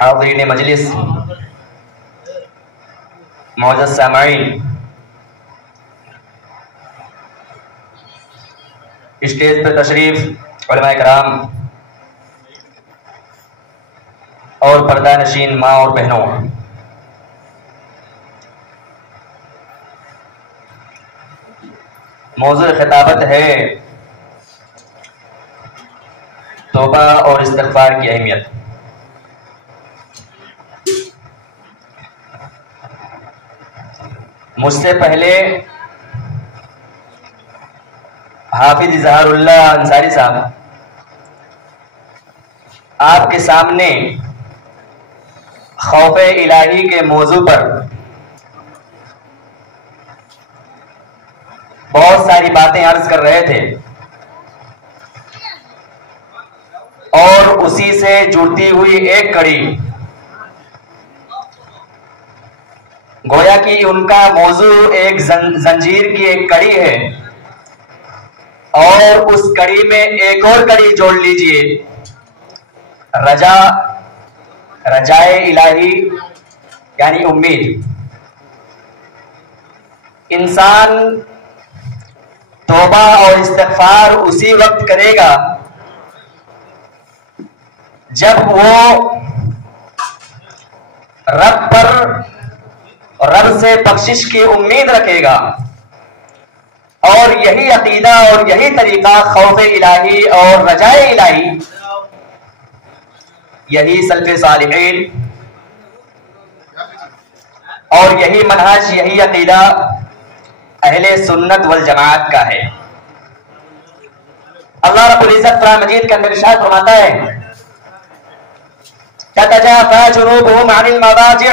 حاضرین مجلس، معزز سامعین، اسٹیج پہ تشریف علماء کرام اور پردہ نشین ماں اور بہنوں، موضوع خطابت ہے توبہ اور استغفار کی اہمیت۔ مجھ سے پہلے حافظ اظہار اللہ انصاری صاحب آپ کے سامنے خوف الہی کے موضوع پر بہت ساری باتیں عرض کر رہے تھے، اور اسی سے جڑتی ہوئی ایک کڑی، گویا کہ ان کا موضوع ایک زنجیر کی ایک کڑی ہے، اور اس کڑی میں ایک اور کڑی جوڑ لیجئے، رجائے الہی یعنی امید۔ انسان توبہ اور استغفار اسی وقت کرے گا جب وہ رب سے بخشش کی امید رکھے گا، اور یہی عقیدہ اور یہی طریقہ خوف الہی اور رجائے الہی، یہی سلف صالحین اور یہی منہج، یہی عقیدہ اہل سنت والجماعت کا ہے۔ اللہ رب العزت قرآن مجید کے اندر ارشاد فرماتا ہے تتجافى جنوبهم عن المضاجع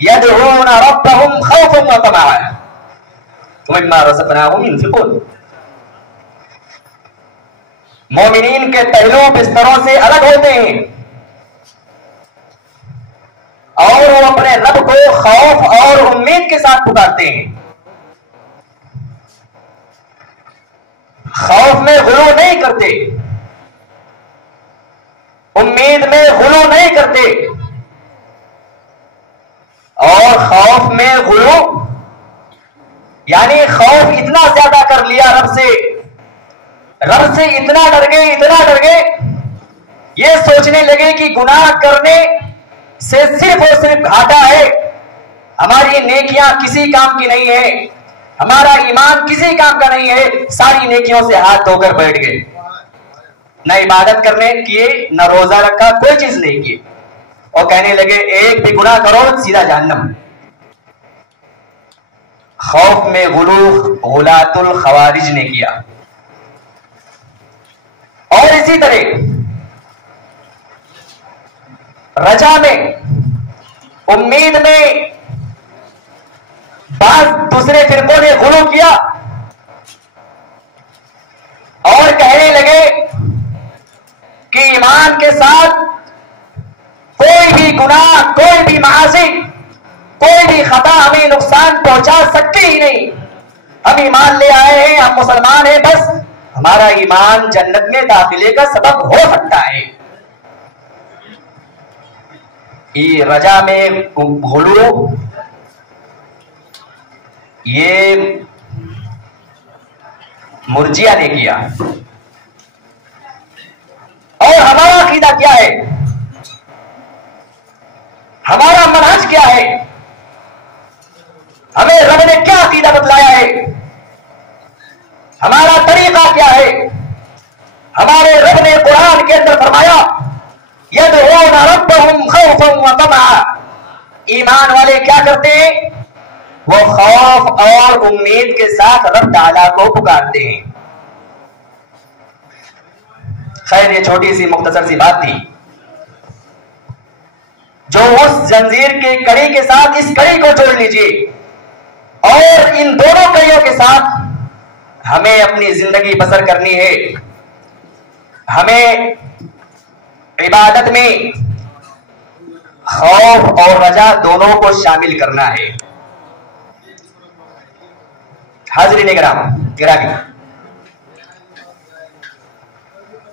يدعون ربهم خوفا وطمعا ومما رزقناهم ينفقون۔ مومنین کے پہلو بستروں سے الگ ہوتے ہیں اور وہ اپنے رب کو خوف اور امید کے ساتھ پکارتے ہیں۔ خوف میں غلو نہیں کرتے، امید میں غلو نہیں کرتے، اور خوف میں غلو یعنی خوف اتنا زیادہ کر لیا رب سے اتنا ڈر گئے یہ سوچنے لگے کہ گناہ کرنے سے صرف اور صرف گھاٹا ہے، ہماری نیکیاں کسی کام کی نہیں ہے، ہمارا ایمان کسی کام کا نہیں ہے، ساری نیکیوں سے ہاتھ دھو کر بیٹھ گئے، نہ عبادت کرنے کیے، نہ روزہ رکھا، کوئی چیز نہیں کی، اور کہنے لگے ایک بھی گناہ کرو سیدھا جہنم۔ خوف میں غلو غلاۃ الخوارج نے کیا، اور اسی طرح رجا میں، امید میں بعض دوسرے فرقوں نے غلو کیا اور کہنے لگے کہ ایمان کے ساتھ کوئی بھی گناہ، کوئی بھی معاصی، کوئی بھی خطا ہمیں نقصان پہنچا سکتی ہی نہیں، ہم ایمان لے آئے ہیں، ہم مسلمان ہیں، بس ہمارا ایمان جنت میں داخلے کا سبب ہو سکتا ہے۔ یہ رجا میں غلو، یہ مرجیہ نے کیا۔ اور ہمارا عقیدہ کیا ہے، ہمارا منہج کیا ہے، ہمیں رب نے کیا عقیدہ بتلایا ہے، ہمارا طریقہ کیا ہے؟ ہمارے رب نے قرآن کے اندر فرمایا یدعون ربهم خوفا وطمعا، ایمان والے کیا کرتے ہیں؟ وہ خوف اور امید کے ساتھ رب تعالیٰ کو پکارتے ہیں۔ خیر، یہ چھوٹی سی مختصر سی بات تھی جو اس زنجیر کی کڑی کے ساتھ اس کڑی کو جوڑ لیجئے، اور ان دونوں کڑیوں کے ساتھ ہمیں اپنی زندگی بسر کرنی ہے، ہمیں عبادت میں خوف اور رجا دونوں کو شامل کرنا ہے۔ حاضرین گرامی،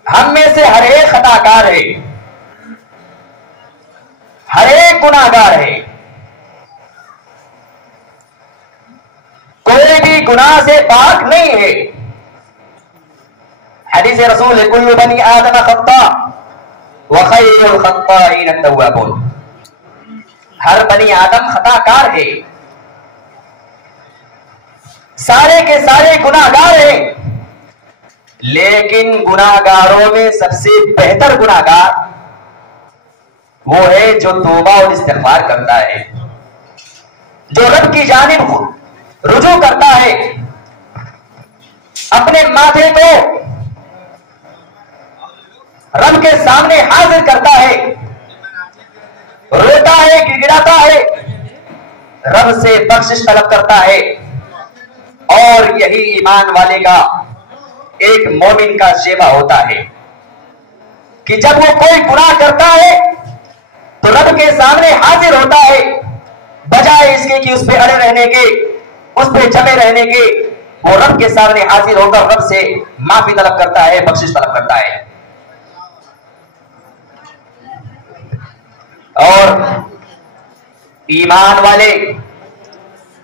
ہم میں سے ہر ایک خطا کار ہے، ہر ایک گناہگار ہے، کوئی بھی گناہ سے پاک نہیں ہے۔ حدیث رسول کل بنی آدم خطاء وخیر الخطائین التوابون، ہر بنی آدم خطا کار ہے، سارے کے سارے گناہگار ہیں، لیکن گناہگاروں میں سب سے بہتر گناہگار وہ ہے جو توبہ اور استغفار کرتا ہے، جو رب کی جانب رجوع کرتا ہے، اپنے ماتھے کو رب کے سامنے حاضر کرتا ہے، روتا ہے، گڑگڑاتا ہے، رب سے بخشش طلب کرتا ہے۔ اور یہی ایمان والے کا، ایک مومن کا شیوا ہوتا ہے کہ جب وہ کوئی گناہ کرتا ہے تو رب کے سامنے حاضر ہوتا ہے، بجائے اس کے کہ اس پہ اڑے رہنے کے، اس پہ جمے رہنے کے، وہ رب کے سامنے حاضر ہو کر رب سے معافی طلب کرتا ہے، بخشش طلب کرتا ہے۔ اور ایمان والے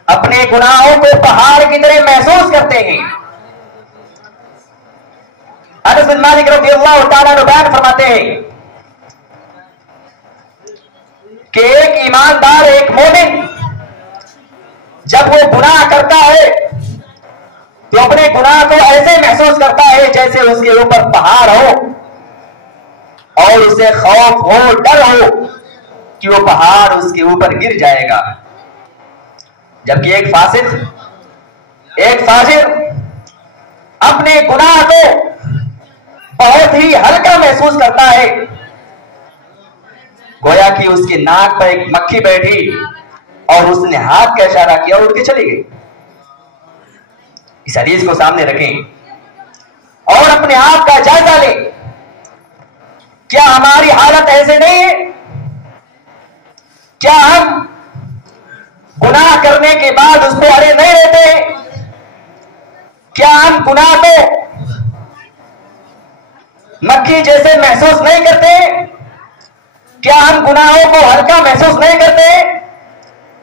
اپنے گناہوں کو پہاڑ کی طرح محسوس کرتے ہیں۔ انس بن مالک رضی اللہ تعالیٰ عنہ بیان فرماتے ہیں کہ ایک ایماندار، ایک مومن جب وہ گناہ کرتا ہے تو اپنے گناہ کو ایسے محسوس کرتا ہے جیسے اس کے اوپر پہاڑ ہو اور اسے خوف ہو، ڈر ہو کہ وہ پہاڑ اس کے اوپر گر جائے گا۔ جبکہ ایک فاسق، ایک فاجر اپنے گناہ کو بہت ہی ہلکا محسوس کرتا ہے، گویا کہ اس کے ناک پر ایک مکھی بیٹھی اور اس نے ہاتھ کا اشارہ کیا اور اٹھ کے چلی گئی۔ اس حدیث کو سامنے رکھیں اور اپنے آپ کا جائزہ لیں، کیا ہماری حالت ایسے نہیں ہے؟ کیا ہم گناہ کرنے کے بعد اس پہ اڑے نہیں رہتے؟ کیا ہم گناہ کو مکھی جیسے محسوس نہیں کرتے؟ کیا ہم گناہوں کو ہلکا محسوس نہیں کرتے؟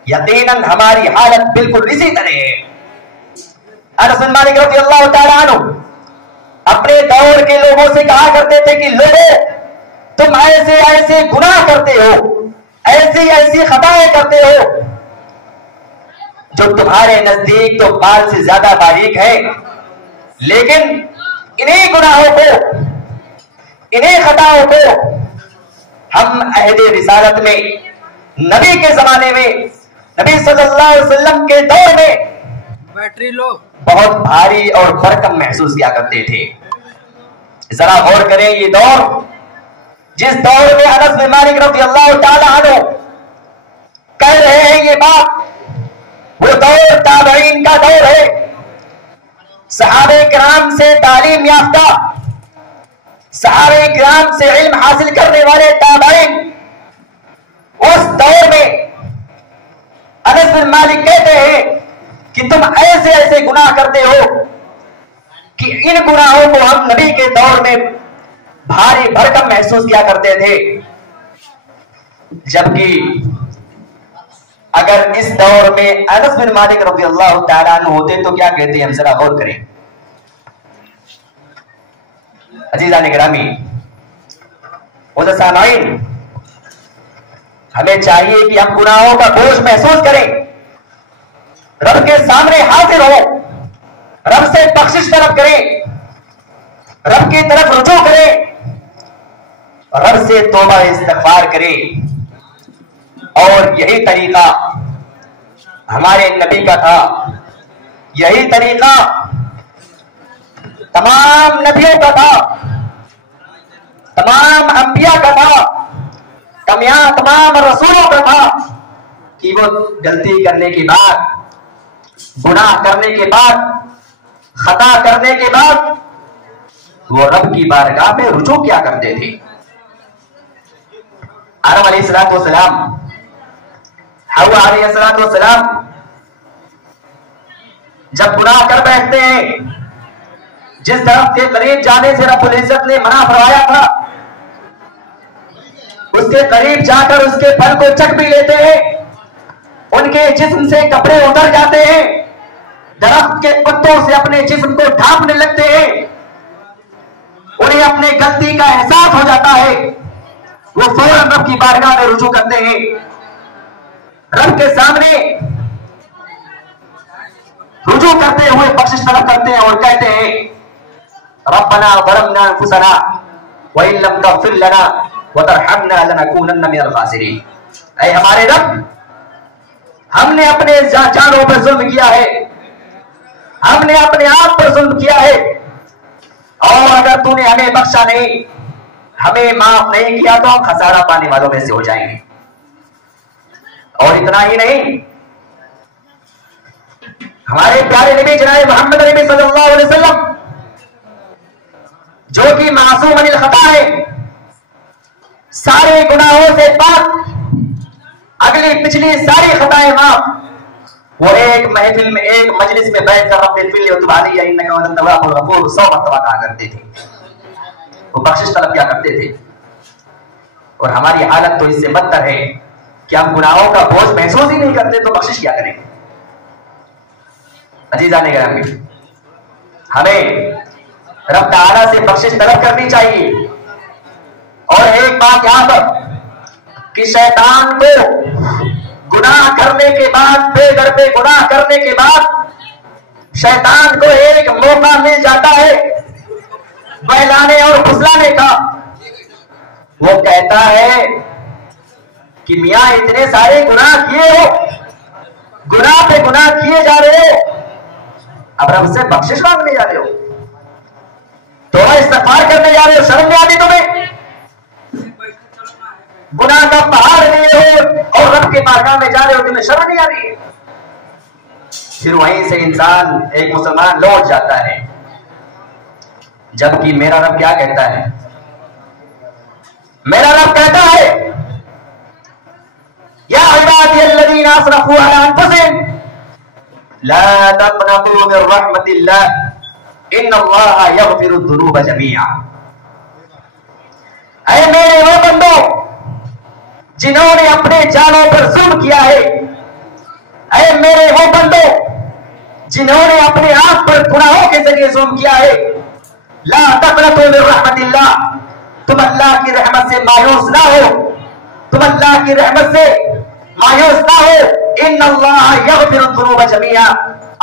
یقیناً ہماری حالت بالکل اسی طرح ہے۔ انس بن مالک رضی اللہ تعالیٰ عنہ اپنے دور کے لوگوں سے کہا کرتے تھے کہ لوگوں، تم ایسے ایسے گناہ کرتے ہو، ایسی ایسی خطائیں کرتے ہو جو تمہارے نزدیک تو بال سے زیادہ باریک ہے، لیکن انہی گناہوں کو، انہی خطاؤں کو ہم عہد رسالت میں، نبی کے زمانے میں، نبی صلی اللہ علیہ وسلم کے دور میں بہت بھاری اور بھرکم محسوس کیا کرتے تھے۔ ذرا غور کریں، یہ دور، جس دور میں انس بن مالک رضی اللہ تعالیٰ عنہ کہہ رہے ہیں یہ بات، وہ دور تابعین کا دور ہے، صحابہ کرام سے تعلیم یافتہ، صحابہ کرام سے علم حاصل کرنے والے تابعین اس دور میں انس بن مالک کہتے ہیں کہ تم ایسے ایسے گناہ کرتے ہو کہ ان گناہوں کو ہم نبی کے دور میں بھاری بھرکم محسوس کیا کرتے تھے، جبکہ اگر اس دور میں انس بن مالک رضی اللہ تعالیٰ عنہ ہوتے تو کیا کہتے ہیں؟ ہم ذرا غور کریں۔ عزیزان گرامی، معزز سامعین، ہمیں چاہیے کہ ہم گناہوں کا بوجھ محسوس کریں، رب کے سامنے حاضر ہو، رب سے بخشش طلب کریں، رب کی طرف رجوع کریں، رب سے توبہ استغفار کریں۔ اور یہی طریقہ ہمارے نبی کا تھا، یہی طریقہ تمام نبیوں کا تھا، تمام انبیاء کا تھا، تمام رسولوں کا تھا کہ وہ غلطی کرنے کے بعد، گناہ کرنے کے بعد، خطا کرنے کے بعد وہ رب کی بارگاہ میں رجوع کیا کرتے تھے۔ آدم علیہ السلام، حوا علیہ السلام جب گناہ کر بیٹھتے ہیں، جس درخت کے قریب جانے سے رب العزت نے منع فرمایا تھا، اس کے قریب جا کر اس کے پھل کو چکھ بھی لیتے ہیں، ان کے جسم سے کپڑے اتر جاتے ہیں، درخت کے پتوں سے اپنے جسم کو ڈھانپنے لگتے ہیں، انہیں اپنے غلطی کا احساس ہو جاتا ہے، وہ فوراً رب کی بارگاہ میں رجوع کرتے ہیں، رب کے سامنے رجوع کرتے ہوئے بخشش طلب کرتے ہیں اور کہتے ہیں ربنا ظلمنا انفسنا وان لم تغفر لنا وترحمنا لنكونن من الخاسرین۔ اے ہمارے رب، ہم نے اپنے جانوں پر ظلم کیا ہے، ہم نے اپنے آپ پر ظلم کیا ہے، اور اگر تو نے ہمیں بخشا نہیں، ہمیں معاف نہیں کیا تو ہم خسارہ پانے والوں میں سے ہو جائیں گے۔ اور اتنا ہی نہیں، ہمارے پیارے نبی جناب محمد نبی صلی اللہ علیہ وسلم جو کہ معصوم عن الخطا ہے، سارے گناہوں سے پاک، اگلی پچھلی ساری خطائیں معاف، وہ ایک محفل میں، ایک مجلس میں بیٹھ کر رب اغفر لی وتب علی انک انت التواب الغفور 100 مرتبہ کہا کرتے تھے، وہ بخشش طلب کیا کرتے تھے۔ اور ہماری حالت تو اس سے بدتر ہے کہ ہم گناہوں کا بوجھ محسوس ہی نہیں کرتے تو بخشش کیا کریں گے۔ عزیزان گرامی، ہمیں رب تعالیٰ سے بخشش طلب کرنی چاہیے۔ اور ایک بات یہاں پر کہ شیطان کو گناہ کرنے کے بعد، بے در پہ گناہ کرنے کے بعد شیطان کو ایک موقع مل جاتا ہے بہلانے اور پھسلانے کا۔ وہ کہتا ہے کہ میاں اتنے سارے گناہ کیے ہو، گناہ پہ گناہ کیے جا رہے ہو، اب رب سے بخشش مانگنے جا رہے ہو، توبہ استغفار کرنے جا رہے ہو، شرم نہیں آتی تمہیں؟ گناہ کا پہاڑ لیے ہو اور رب کے بارگاہ میں جا رہے ہو، تمہیں شرم نہیں آ رہی ہے؟ پھر وہیں سے انسان، ایک مسلمان لوٹ جاتا ہے، جبکہ میرا رب کیا کہتا ہے؟ میرا رب کہتا ہے یا عبادی الذین اسرفوا علی انفسہم لا تقنطوا من رحمت اللہ ان اللہ یغفر الذنوب جميعا۔ اے میرے وہ بندو جنہوں نے اپنے جانوں پر ظلم کیا ہے، اے میرے وہ بندو جنہوں نے اپنے آپ پر گناہوں کے ذریعے ظلم کیا ہے، لا تقنطوا من رحمت اللہ، تم اللہ کی رحمت سے مایوس نہ ہو، تم اللہ کی رحمت سے مایوس نہ ہو، ان اللہ یغفر الذنوب جميعا،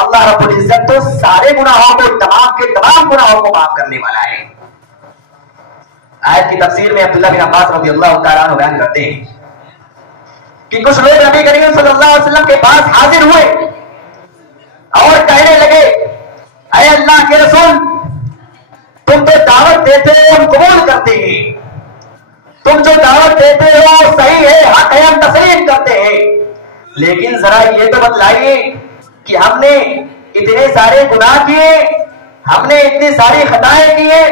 اللہ رب العزت تو سارے گناہوں کو، تمام کے تمام گناہوں کو معاف کرنے والا ہے۔ آیت کی تفسیر میں عبداللہ بن عباس رضی اللہ تعالیٰ عنہ بیان کرتے ہیں کہ کچھ لوگ نبی کریم صلی اللہ علیہ وسلم کے پاس حاضر ہوئے اور کہنے لگے اے اللہ کے رسول، تم تو دعوت دیتے ہو ہم قبول کرتے ہیں، تم جو دعوت دیتے ہو صحیح ہے، حق ہے، ہم تسلیم کرتے ہیں، لیکن ذرا یہ تو بتلائیے کہ ہم نے اتنے سارے گناہ کیے، ہم نے اتنی ساری خطائیں کی ہیں،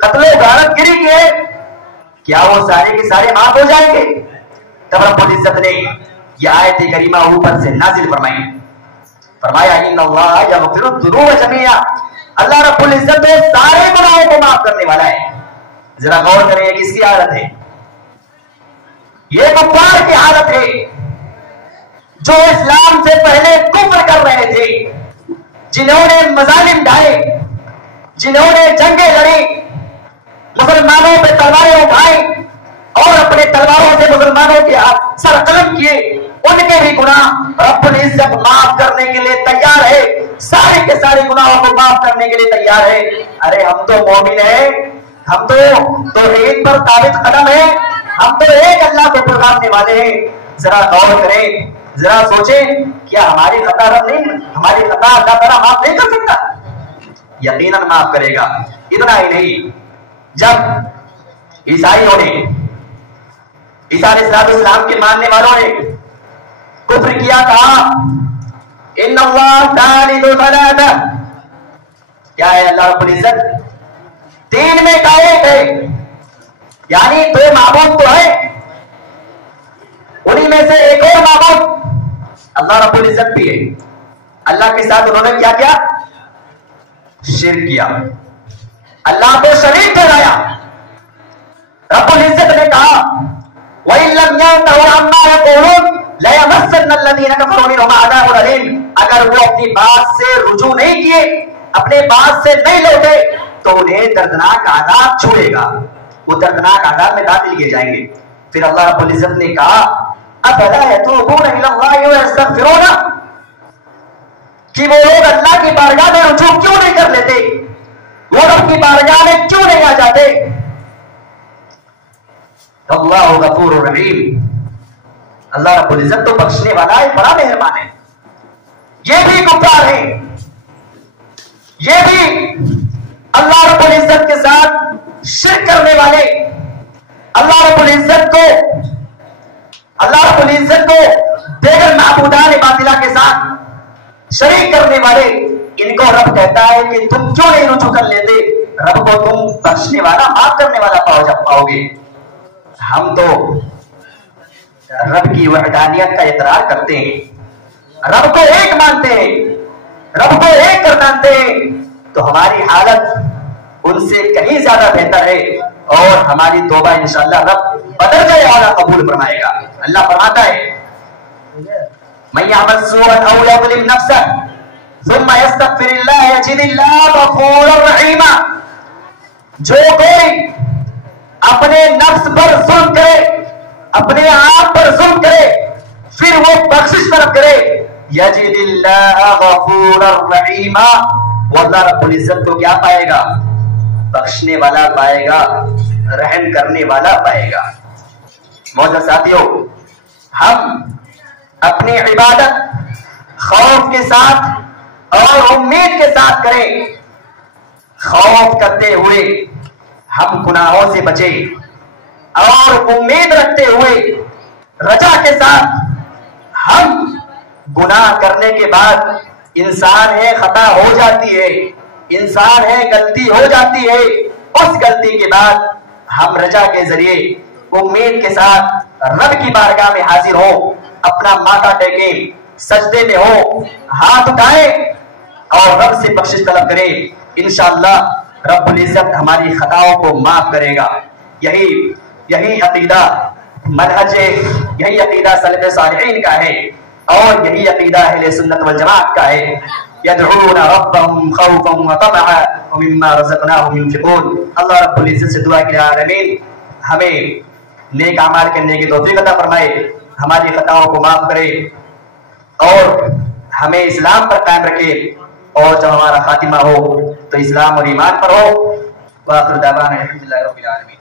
قتل و غارت گری کی ہے، کیا وہ سارے کے سارے معاف ہو جائیں گے؟ تب رب العزت نے یہ آیت کریمہ اوپر سے نازل فرمائی، فرمایا ان اللہ یغفر الذنوب جميعا، اللہ رب العزت تو سارے گناہوں کو معاف کرنے والا ہے۔ ذرا غور کریں یہ کس کی حالت ہے؟ یہ کفار کی حالت ہے جو اسلام سے پہلے کفر کر رہے تھے، جنہوں نے مظالم ڈھائے، جنہوں نے جنگیں لڑی، مسلمانوں پہ تلواریں اٹھائی اور اپنے تلواروں سے مسلمانوں کے سر قلم کیے، ان کے بھی گناہ رب العزت معاف کرنے کے لیے تیار ہے، سارے کے سارے گناہوں کو معاف کرنے کے لیے تیار ہے۔ ارے ہم تو مومن ہیں، ہم تو توحید پر ثابت قدم ہیں، ہم تو ایک اللہ کو پکارنے والے ہیں۔ ذرا غور کریں، ذرا سوچیں، کیا ہماری خطا رب نہیں، ہماری خطا اللہ تعالیٰ معاف نہیں کر سکتا؟ یقیناً معاف کرے گا۔ اتنا ہی نہیں، جب عیسائیوں نے، عیسیٰ علیہ السلام کے ماننے والوں نے کفر کیا تھا ان اللہ ثالث ثلاثہ، کیا ہے اللہ رب العزت تین میں قائم ہے، یعنی دو معبود تو ہے، انہی میں سے ایک اور معبود اللہ رب العزت بھی ہے۔ اللہ کے ساتھ انہوں نے کیا کیا؟ شرک کیا، اللہ کو شریک ٹھہرایا۔ رب العزت نے کہا اگر وہ اپنی بات سے رجوع نہیں کیے، اپنے بات سے نہیں لوٹے، تو انہیں دردناک عذاب چھوڑے گا، وہ دردناک عذاب میں داخل کیے جائیں گے۔ پھر اللہ رب العزت نے کہا افلا یتوبون الی اللہ ویستغفرون، کہ وہ لوگ اللہ کی بارگاہ میں رجوع کیوں نہیں کر لیتے، وہ رب کی بارگاہ میں کیوں نہیں آ جاتے؟ اللہ غفور رحیم، اللہ رب العزت تو بخشنے والا ہے، بڑا مہربان ہے۔ یہ بھی کفار ہیں، یہ بھی اللہ رب العزت کے ساتھ شرک کرنے والے، اللہ رب العزت کو دیگر معبودان باطلہ کے ساتھ شریک کرنے والے، ان کو رب کہتا ہے کہ تم کیوں نہیں رجوع کر لیتے؟ رب کو تم بخشنے والا، معاف کرنے والا پاؤ گے۔ ہم تو رب کی وحدانیت کا اقرار کرتے ہیں، رب کو ایک مانتے ہیں، رب کو ایک کر مانتے ہیں، تو ہماری حالت ان سے کہیں زیادہ بہتر ہے، اور ہماری توبہ انشاءاللہ رب بدل جائے والا قبول فرمائے گا۔ اللہ فرماتا ہے من يعمل سوءا او يظلم نفسه ثم يستغفر الله يجد الله غفورا رحيما، جو کوئی اپنے نفس پر ظلم کرے، اپنے آپ پر ظلم کرے، پھر وہ بخشش طلب کرے، یجد اللہ غفورا رحیما، وہ اللہ رب العزت کو کیا پائے گا؟ بخشنے والا پائے گا، رحم کرنے والا پائے گا۔ معزز ساتھیوں، ہم اپنی عبادت خوف کے ساتھ اور امید کے ساتھ کریں، خوف کرتے ہوئے ہم گناہوں سے بچیں، اور امید رکھتے ہوئے رجا کے ساتھ ہم گناہ کرنے کے بعد انسان ہے، خطا ہو جاتی ہے، انسان ہے، غلطی ہو جاتی ہے، اس غلطی کے بعد ہم رجا کے ذریعے امید کے ساتھ رب کی بارگاہ میں حاضر ہو، اپنا ماتھا ٹیکیں، سجدے میں ہو، ہاتھ اٹھائیں اور رب سے بخشش طلب کریں، انشاءاللہ رب العزت ہماری خطاؤں کو معاف کرے گا۔ یہی عقیدہ منہج، یہی عقیدہ سلف صالحین کا ہے، اور یہی عقیدہ اہل سنت والجماعت کا ہے۔ یدعون ربهم خوفا وطمعا ومما رزقناهم ينفقون۔ اللہ رب العزت سے دعا کہ عالمین ہمیں نیک اعمال کرنے کی توفیق عطا فرمائے، ہماری خطاؤں کو معاف کرے، اور ہمیں اسلام پر قائم رکھے، اور جب ہمارا خاتمہ ہو تو اسلام اور ایمان پر ہو۔ وآخر دعوانا الحمدللہ رب العالمین۔